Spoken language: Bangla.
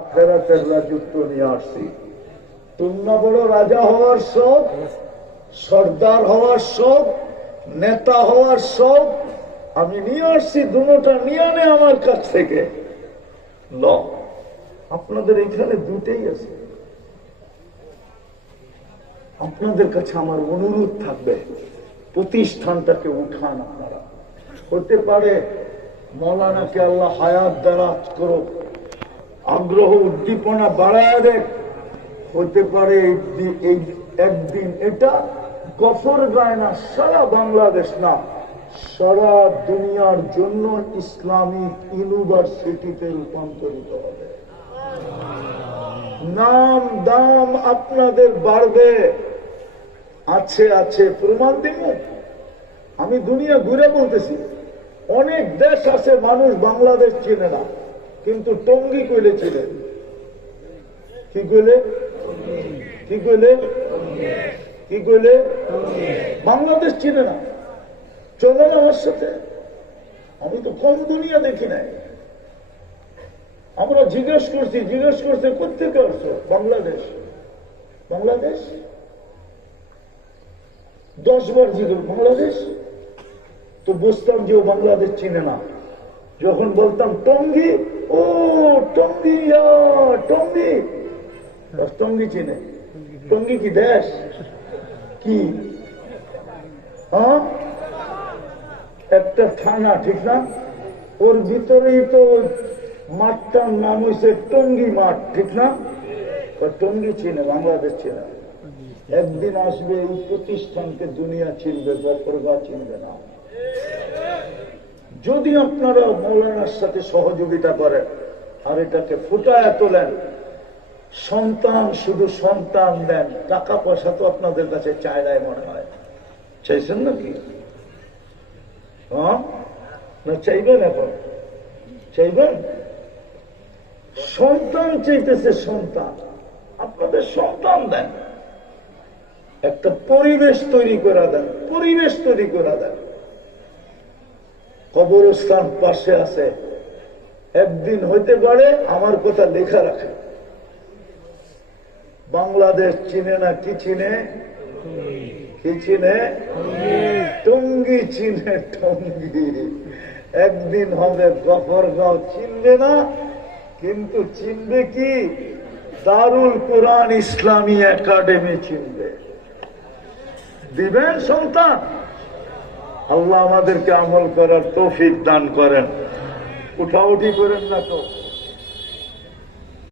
আখেরাতের রাজত্ব নিয়ে আসছি। তোমরা বড় রাজা হওয়ার শখ, সর্দার হওয়ার শখ, নেতা হওয়ার শখ, আমি নিয়ে আসছি। দুটোটা নিয়ে আনে আমার কাছ থেকে। ল, আপনাদের এখানে দুটেই আছে। আপনাদের কাছে আমার অনুরোধ থাকবে, প্রতিষ্ঠানটাকে উঠান আপনারা। হতে পারে মৌলানাকে আল্লাহ হায়াত দারাজ করো, আগ্রহ উদ্দীপনা বাড়ায় দেখ। হতে পারে এই একদিন এটা গফর গায় না, সারা বাংলাদেশ না, সারা দুনিয়ার জন্য ইসলামিক ইউনিভার্সিটিতে রূপান্তরিত হবে। নাম দাম আপনাদের বাড়বে। আছে আছে প্রমাণ দিব। আমি দুনিয়া ঘুরে বলতেছি, অনেক দেশ আছে মানুষ বাংলাদেশ চিনে না, কিন্তু টঙ্গী কইলে চিনে। কি কইলে? কি কইলে? কি কইলে? বাংলাদেশ চিনে না। চলো আমার সাথে, আমি তো কম দুনিয়া দেখি নাই। আমরা জিজ্ঞেস করছি কোথেকে আসছো? বাংলাদেশ। বাংলাদেশ 10 বার জিজ্ঞেস বাংলাদেশ, তো বুঝতাম যে ও বাংলাদেশ চিনে না। যখন বলতাম টঙ্গী, ও টঙ্গী, টঙ্গী, টঙ্গী চিনে। টঙ্গী কি দেশ? কি? হ্যাঁ, একটা থানা, ঠিক না? ওর ভিতরেই তো মাঠটার নাম হয়েছে টঙ্গী মাঠ, ঠিক না? টঙ্গী চিনে, বাংলাদেশ চিনে। একদিন আসবে এই প্রতিষ্ঠানকে দুনিয়া চিনবে, গফরগাঁ চিনবে না। যদি আপনারা মৌলানার সাথে সহযোগিতা করেন আর এটাকে ফুটায় তোলেন, সন্তান শুধু সন্তান দেন, টাকা পয়সা তো আপনাদের কাছে চাইলায় মনে হয়। চাইছেন নাকি? হ্যাঁ না, চাইবেন? এখন চাইবেন? সন্তান চাইতেছে, সন্তান। আপনাদের সন্তান দেন, একটা পরিবেশ তৈরি করে দেন, পরিবেশ তৈরি করে দেন। কবরস্থান পাশে আছে, একদিন হইতে পারে আমার কথা লেখা রাখে। বাংলাদেশ চিনে না, কি চিনে? কি চিনে? টঙ্গী চিনে, টঙ্গী। একদিন হবে গফরগাঁও চিনবে না, কিন্তু চিনবে কি? দারুল কোরআন ইসলামী একাডেমি চিনবে। দিবেন সন্তান? আল্লাহ আমাদেরকে আমল করার তৌফিক দান করেন। উঠাউঠি করেন না তো।